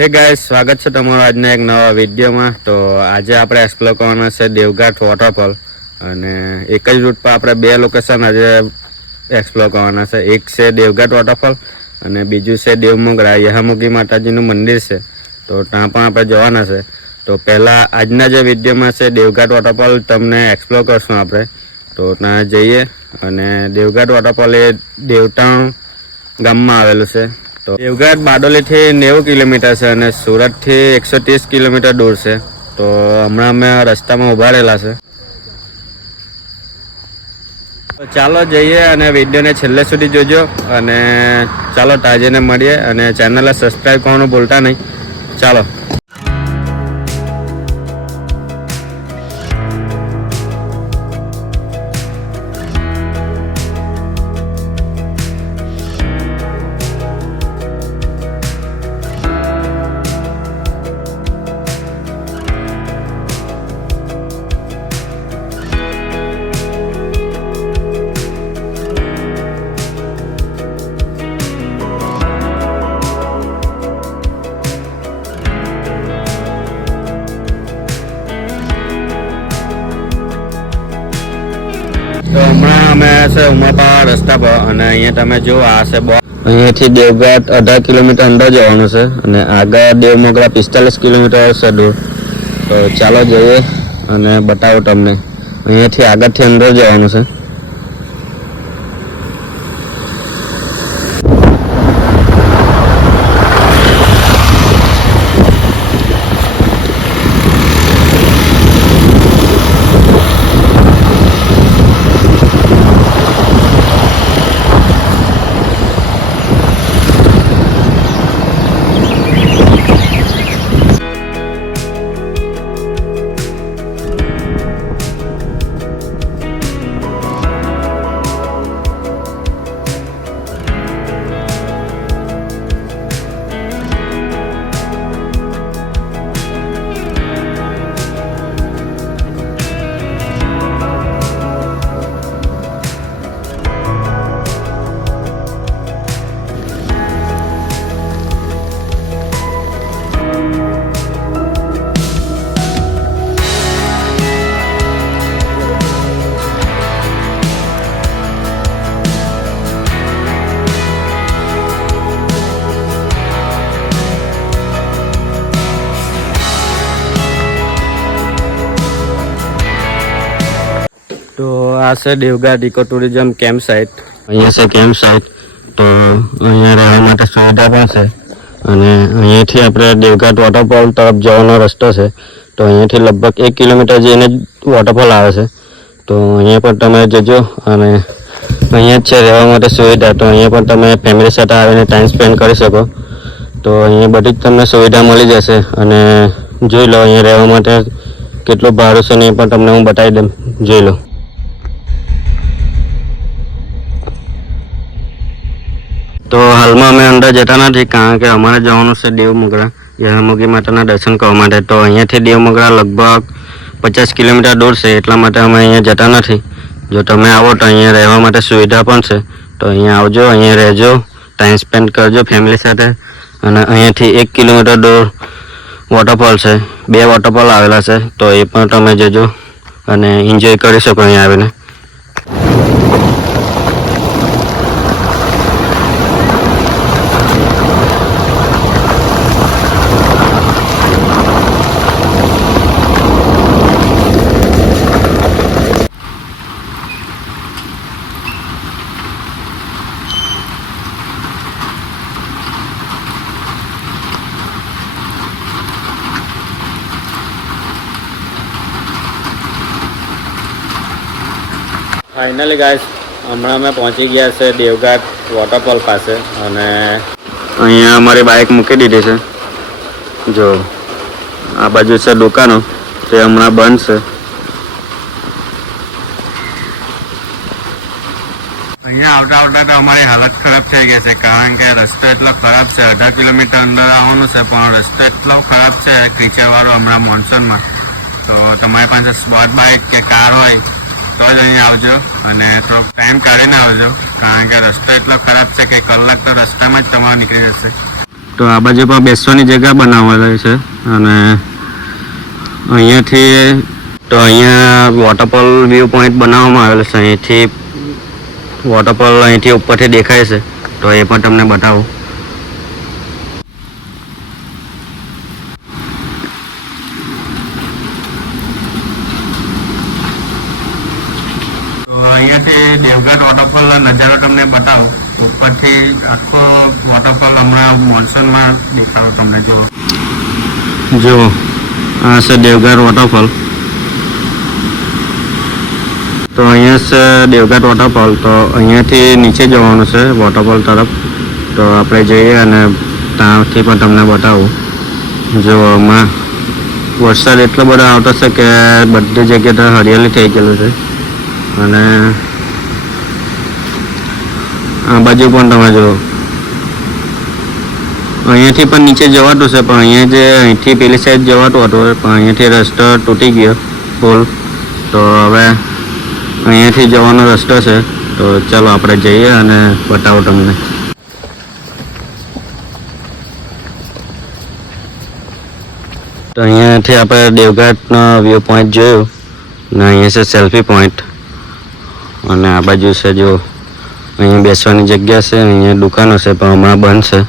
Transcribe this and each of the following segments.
હે ગાઈસ, સ્વાગત છે તમારું આજના એક નવા વિડીયોમાં। તો આજે આપણે એક્સપ્લોર કરવાના છે દેવઘાટ વોટરફોલ અને એક જ રૂટ પર આપણે બે લોકેશન આજે એક્સપ્લોર કરવાના છે। એક છે દેવઘાટ વોટરફોલ અને બીજું છે દેવમોગરા યહામોગી માતાજીનું મંદિર છે, તો ત્યાં પણ આપણે જવાના છે। તો પહેલાં આજના જે વિડીયોમાં છે દેવઘાટ વોટરફોલ તમને એક્સપ્લોર કરશું આપણે, તો ત્યાં જઈએ। અને દેવઘાટ વોટરફોલ એ દેવટાણ ગામમાં આવેલું છે। તો દેવઘાટ બારડોલીથી 90 કિલોમીટર છે અને સુરતથી 130 કિલોમીટર દૂર છે। તો હમણાં અમે રસ્તામાં ઊભા રહેલા છે, તો ચાલો જઈએ અને વિડીયોને છેલ્લે સુધી જોજો અને ચાલો તાજીને મળીએ અને ચેનલને સબસ્ક્રાઈબ કરવાનું ભૂલતા નહીં। ચાલો। તો હમણાં અમે છે ઉમાપા રસ્તા પર અને અહીંયા તમે જો આ છે અહીંયાથી દેવઘાટ 18 કિલોમીટર અંદર જવાનું છે અને આગળ દેવમોગરા 45 કિલોમીટર છે દૂર। તો ચાલો જઈએ અને બતાવો તમને, અહીંયાથી આગળથી અંદર જવાનું છે। તો આ છે દેવઘાટ ઇકો ટુરિઝમ કેમ્પ સાઇટ, અહીંયા છે કેમ્પ સાઇટ। તો અહીંયા રહેવા માટે સુવિધા પણ છે અને અહીંયાથી આપણે દેવઘાટ વોટરફોલ તરફ જવાનો રસ્તો છે। તો અહીંયાથી લગભગ 1 કિલોમીટર જઈને જ વોટરફોલ આવે છે। તો અહીંયા પણ તમે જજો અને અહીંયા જ છે રહેવા માટે સુવિધા। તો અહીંયા પણ તમે ફેમિલી સાથે આવીને ટાઈમ સ્પેન્ડ કરી શકો। તો અહીંયા બધી જ તમને સુવિધા મળી જશે અને જોઈ લો અહીંયા રહેવા માટે કેટલું ભાડું છે ને એ પણ તમને હું બતાવી દઉં, જોઈ લો। તો હાલમાં અમે અંદર જતા નથી કારણ કે અમારે જવાનું છે દેવમોગરા યહામોગી માતાના દર્શન કરવા માટે। તો અહીંયાથી દેવમોગરા લગભગ 50 કિલોમીટર દૂર છે, એટલા માટે અમે અહીંયા જતા નથી। જો તમે આવો તો અહીંયા રહેવા માટે સુવિધા પણ છે, તો અહીંયા આવજો, અહીંયા રહેજો, ટાઈમ સ્પેન્ડ કરજો ફેમિલી સાથે। અને અહીંયાથી 1 કિલોમીટર દૂર વોટરફોલ છે, 2 વોટરફોલ આવેલા છે, તો એ પણ તમે જજો અને એન્જોય કરી શકો અહીંયા આવીને। ફાઇનલી ગાઈસ, હમણાં અમે પહોંચી ગયા છે દેવઘાટ વોટરફોલ પાસે અને અહીંયા અમારી બાઇક મૂકી દીધી છે। જો આ બાજુ છે દુકાનો, તે હમણાં બંધ છે। અહીંયા આવતા આવતા તો અમારી હાલત ખરાબ થઈ ગઈ છે કારણ કે રસ્તો એટલો ખરાબ છે। 18 કિલોમીટર અંદર આવવાનું છે પણ રસ્તો એટલો ખરાબ છે કીચડવાળો હમણાં મોન્સૂનમાં। તો તમારી પાસે સ્પોર્ટ બાઇક કે કાર હોય તો જ અહીં આવજો અને થોડોક ટાઈમ કાઢીને આવજો કારણ કે રસ્તો એટલો ખરાબ છે કે કલાક તો રસ્તામાં જ તમારો નીકળી જશે। તો આ બાજુ પણ બેસવાની જગ્યા બનાવેલી છે અને અહીંયાથી તો અહીંયા વોટરફોલ વ્યૂ પોઈન્ટ બનાવવામાં આવેલો છે. અહીંથી વોટરફોલ અહીંથી ઉપરથી દેખાય છે, તો એ પણ તમને બતાવું. તો અહીંયાથી દેવગઢ વોટરફોલનો નજારો તમને બતાવું. ઉપરથી આખો વોટરફોલ હમણાં મોન્સૂનમાં દેખાડો તમને. જો આ છે દેવગઢ વોટરફોલ. તો અહીંયા છે દેવગઢ વોટરફોલ. તો અહીંયાથી નીચે જવાનું છે વોટરફોલ તરફ. તો આપણે જઈએ અને ત્યાંથી પણ તમને બતાવું. જો હમણાં વરસાદ એટલો બધો આવતો છે કે બધી જગ્યાએ તો હરિયાળી થઈ ગયેલું છે. અને આ બાજુ પણ તમે જુઓ, અહીંયાથી પણ નીચે જવાતું છે, પણ અહીંયા જે અહીંથી પેલી સાઈડ જવાતું હતું પણ અહીંયાથી રસ્તો તૂટી ગયો પુલ. તો હવે અહીંયાથી જવાનો રસ્તો છે. તો ચાલો આપણે જઈએ અને બતાવું તમને. તો અહીંયાથી આપણે દેવગઢનો વ્યૂ પોઈન્ટ જોયું ને અહીંયા છે સેલ્ફી પોઈન્ટ. અને આ બાજુ છે જો અહીંયા બેસવાની જગ્યા છે, અહીંયા દુકાનો છે પણ હમણાં બંધ છે.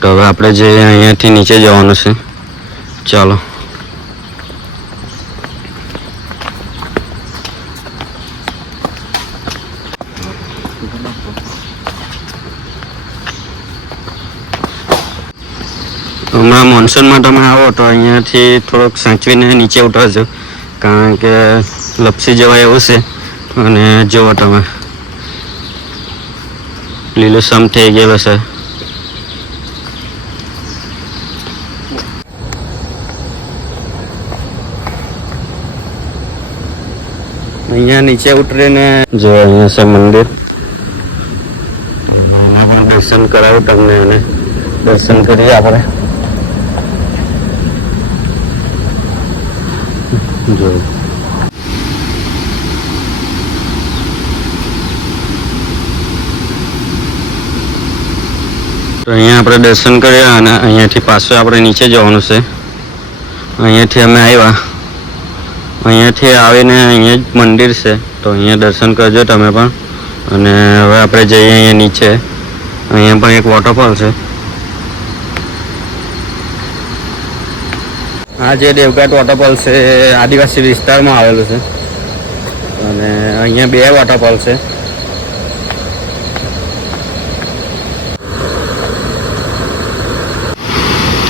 તો હવે આપણે જઈએ, અહીંયાથી નીચે જવાનું છે. ચાલો. હમણાં મોન્સૂનમાં તમે આવો તો અહીંયાથી થોડોક સાચવીને નીચે ઉતરજો, કારણ કે લપસી જવાય એવું છે. અને જુઓ તમે, લીલુંછમ થઈ ગયેલું છે. અહીંયા નીચે ઉતરીને જો અહીંયા છે મંદિર. એના પણ દર્શન કરાવું તમને અને દર્શન કરીએ આપણે. જો તો અહીંયા આપણે દર્શન કર્યા અને અહીંયાથી પાછું આપણે નીચે જવાનું છે. અહીંયાથી અમે આવ્યા, અહીંયાથી આવીને અહીંયા જ મંદિર છે. તો અહીંયા દર્શન કરજો તમે પણ. અને હવે આપણે જઈએ અહીંયા નીચે. અહીંયા પણ એક વોટરફોલ છે. આ જે દેવગઢ વોટરફોલ છે એ આદિવાસી વિસ્તારમાં આવેલું છે. અને અહીંયા બે વોટરફોલ છે.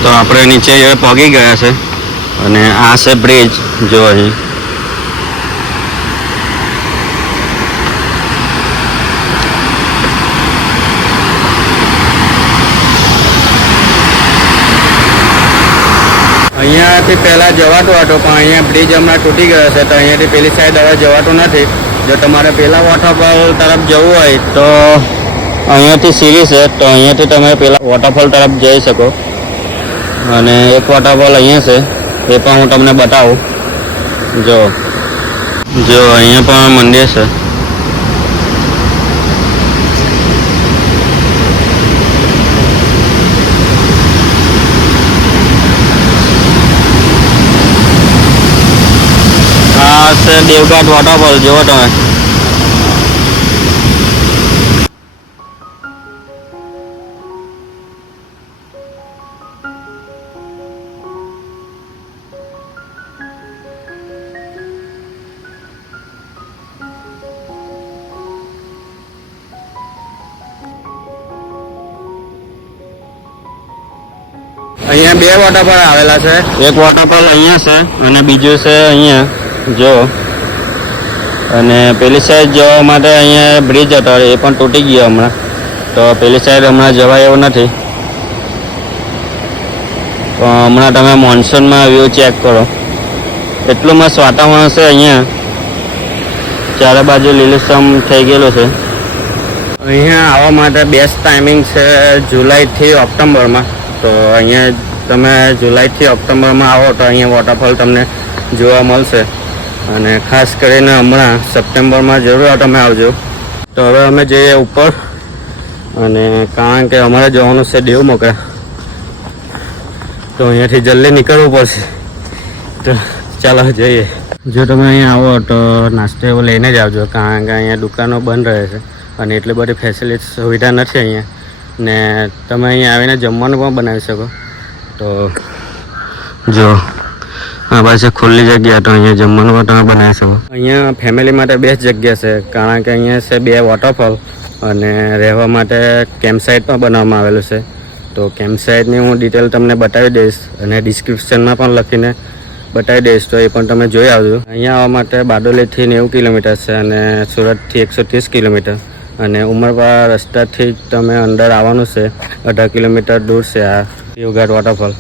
તો આપણે નીચે પહોંચી ગયા છે અને આ છે બ્રિજ. જો અહીં અહીંયાથી પહેલાં જવાતું હતું પણ અહીંયા બ્રિજ હમણાં તૂટી ગયો છે. તો અહીંયાથી પેલી સાઈડ હવે જવાતું નથી. જો તમારે પેલા વોટરફોલ તરફ જવું હોય તો અહીંયાથી સીડી છે. તો અહીંયાથી તમે પેલા વોટરફોલ તરફ જઈ શકો. અને એક વોટરફોલ અહીંયા છે, એ પણ હું તમને બતાવું. જો અહીંયા પણ મંદિર છે. આ છે દેવગઢ વોટરફોલ. જુઓ તમે. અહીંયા બે વોટરફોલ આવેલા છે. એક વોટરફોલ અહીંયા છે અને બીજું છે અહીંયા. જો અને પેલી સાઈડ જવા માટે અહીંયા બ્રિજ હતો, એ પણ તૂટી ગયો હમણાં. તો પેલી સાઈડ હમણાં જવાય એવું નથી. તો હમણાં તમે મોન્સૂનમાં વ્યૂ ચેક કરો. એટલું મસ્ત વાતાવરણ છે અહીંયા. ચારે બાજુ લીલુંછમ થઈ ગયેલું છે. અહીંયા આવવા માટે બેસ્ટ ટાઈમિંગ છે જુલાઈથી ઓક્ટોબરમાં. તો અહીંયા તમે જુલાઈથી ઓક્ટોબરમાં આવો તો અહીંયા વોટરફોલ તમને જોવા મળશે. અને ખાસ કરીને હમણાં સપ્ટેમ્બરમાં જરૂર તમે આવજો. તો હવે અમે જઈએ ઉપર, અને કારણ કે અમારે જવાનું છે દેવમોગરા. તો અહીંયાથી જલ્દી નીકળવું પડશે. તો ચાલો જઈએ. જો તમે અહીંયા આવો તો નાસ્તો એવો લઈને જ આવજો, કારણ કે અહીંયા દુકાનો બંધ રહે છે અને એટલી બધી ફેસિલિટી સુવિધા નથી અહીંયા. ને તમે અહીંયા આવીને જમવાનું પણ બનાવી શકો. તો જો આ પાસે ખુલ્લી જગ્યા, તો અહીંયા જમવાનું પણ તમે બનાવી શકો. અહીંયા ફેમિલી માટે બેસ્ટ જગ્યા છે, કારણ કે અહીંયા છે 2 વોટરફોલ અને રહેવા માટે કેમ્પસાઇટ પણ બનાવવામાં આવેલું છે. તો કેમ્પસાઇટની હું ડિટેલ તમને બતાવી દઈશ અને ડિસ્ક્રિપ્શનમાં પણ લખીને બતાવી દઈશ, તો એ પણ તમે જોઈ આવજો. અહીંયા આવવા માટે બારડોલીથી 90 કિલોમીટર છે અને સુરતથી 130 કિલોમીટર, અને ઉમરપાડા રસ્તાથી જ તમે અંદર આવવાનું છે. 18 કિલોમીટર દૂર છે આ દેવઘાટ વોટરફોલ.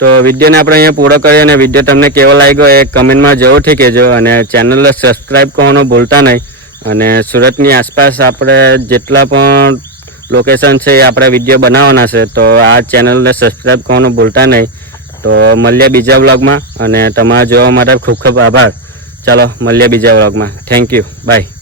તો વિડીયોને આપણે અહીંયા પૂરો કરીએ, અને વિડીયો તમને કેવો લાગ્યો એ કમેન્ટમાં જરૂરથી કહેજો, અને ચેનલને સબસ્ક્રાઈબ કરવાનું ભૂલતા નહીં. અને સુરતની આસપાસ આપણે જેટલા પણ લોકેશન છે એ આપણે વિડીયો બનાવવાના છે, તો આ ચેનલને સબસ્ક્રાઈબ કરવાનું ભૂલતા નહીં. તો મળીએ બીજા વ્લોગમાં, અને તમારા જોવા માટે ખૂબ ખૂબ આભાર. ચાલો મળીએ બીજા વ્લોગમાં. Thank you, by.